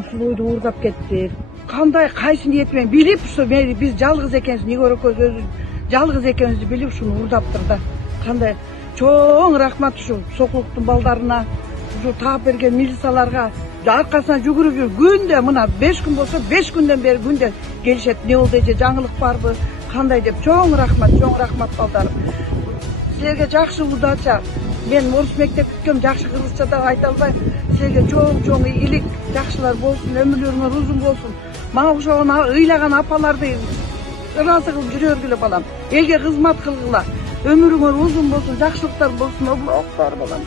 Suluğuydu uğurdap gitti. Kanday kaysı niyetmen bilip şu biz жалгыз ekeniz Nigoro köz özü жалгыз ekenizi bilip şunu uğurdaptır da. Kanday çoğun rahmat şu Sokuluktun baldarına, şu taap bergen milisalarga arkasına жүгүрүп жүр günde mına 5 gün bolsa 5 günden beri günde gelişet ne oldu ece жаңылык barбы kanday dep çoğun rahmat baldarım. Sizlerge жақсы удача. Men orus mektep bitkем жақсы кыргызча да айта албайм. Sizlerge çoğun ийгилик, жақсылар болсун, өмүрлөрүңөр узун болсун. Мага ошогон ыйлаган апаларды ыраазы кылып жүрөргүлө балам. Элге кызмат кылгыла. Өмүрүңөр узун болсун, жақсылыктар болсун, оглоктор балам.